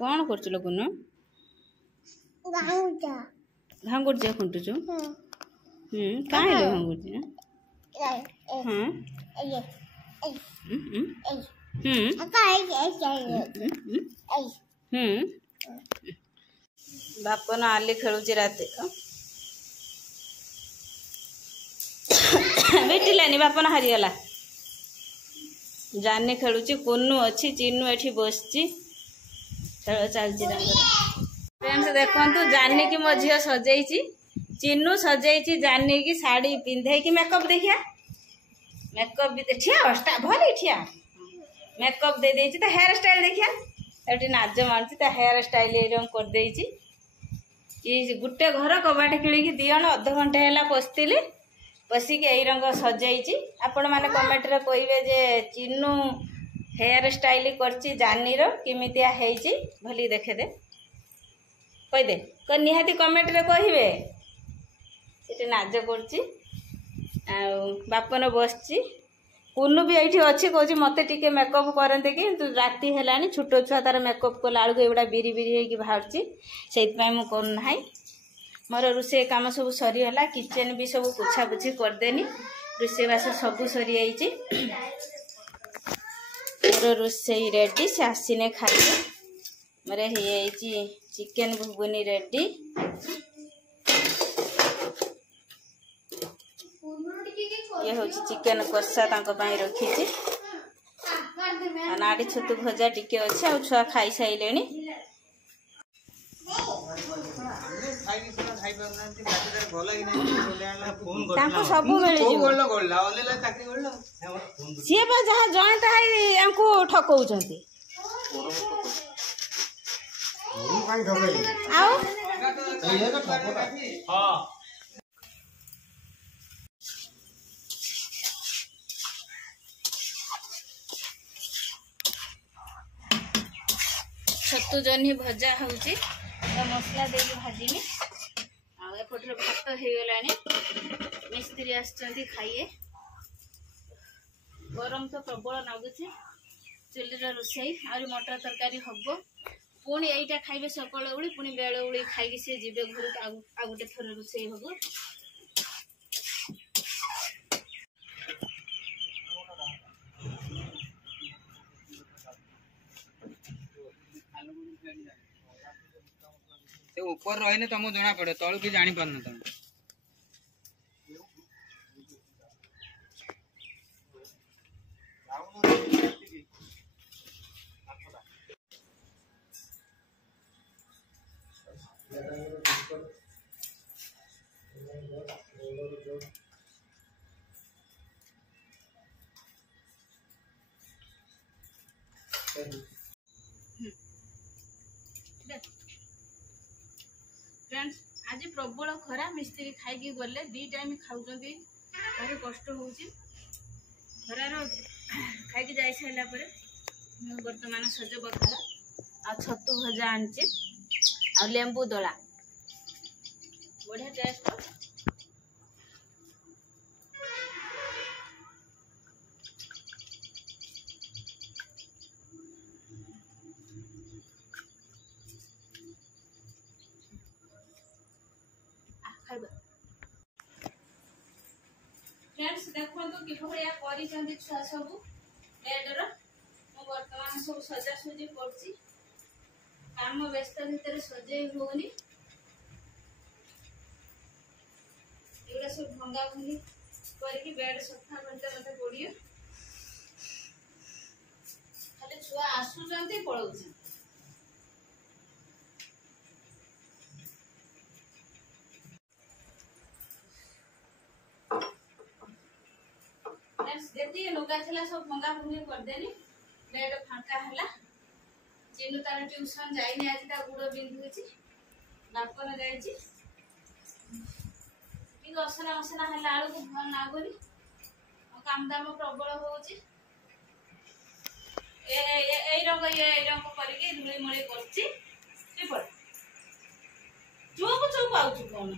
कौन कर कुनु घांगुड़ खुंटुचु कहाँ घांगुड़ बापन आली खेलुची रात बेटिलानी बापन हारीगला जानी खेलुची कुन्नू अच्छी चिन्नू एठी बसची खेल चलती फ्रेंड्स देखंतु जानी की मो झियो सजेइची चिन्नू सजेइची जानी की साड़ी पिंधे की मेकअप देखिया मेकअप भी ठिया अस्टा भली ठिया मेकअप दे देइची त हेयर स्टाइल देखिया एठी नाज मानची त हेयर स्टाइल एरम कर देइची कि गुटे घर कबाट किली की दियण आधा घंटा हैला पस्तिली बसिक यही रंग सजाइची आपण माने कमेंट रे कहिबे जे चिन्नू हेयर स्टाइल करची जानी रो किमितिया हेइची भली देखे दे कहि दे क निहाती कमेंट रे कहिबे सेटे नाज करची आ बापन बसची कुन्नू भी एठी अछि कहूची मते टिके मेकअप करंते कि राती हेलानी छोटो छुआ तार मेकअप को लाडू एबडा बिरी बिरी हे कि बाहरची सेत पय मु कोन नाही मोर रुसे काम सब सरी हला किचन भी सब पुछा पुछी कर देनी रुसे बास सब सरी आइची मोर रुसे रेडी से आसीने खाई मोर हे आइची चिकन घुगुनी रेडी ये हूँ चिकन कषा रखी नाड़ी छतु भजा टिके अच्छे आ छुआ खाई सारे सब सी जहाँ जॉइंट है ठकौं छतु जह्नी भजा हूँ मसला दे भाजमी आपटे भात हो गला मिस्त्री आसछंती खाइए गरम तो प्रबल लगुच चुलीर रोषे आरी मटर तरकारी हम पुणी यहीटा खाइबे सकाल उड़ी पुणी बेल उड़ी खाई सी जी घर आ गोटे थर रोषे हम ऊपर रही तुमको जना पड़े तलू कि जानी पारना तुम फ्रेंड्स आज प्रबल खरा मिस्त्री खाई गले दी टाइम खाऊँ भारी कष्ट हो खरार खाई जा सारा बर्तमान सज पखाड़ आ छतु भजा आनी आ लेंबू दला बढ़िया टेस्ट फ्रेंड्स देखो कि छुआ सब बेडर बर्तमान सब सजासजी कर काम व्यस्त भितर सजे होनी एगुड़ा सब भंगा भंगी करके बेड सफा करते मत पड़ियो खाली छुआ आसुचंती पळौछन जी लुगा थला सब भंगा भंगी करदेनी बेड फांका हला चिन्नू तार ट्यूशन जाइनी आज ता गुड़ बिंधुची बापन जाइची ठीक असना असना हला आलू को भल लागोनी काम दाम प्रबल होची ए रंग करके धुली मळे करची चुप चुप आउछु कोन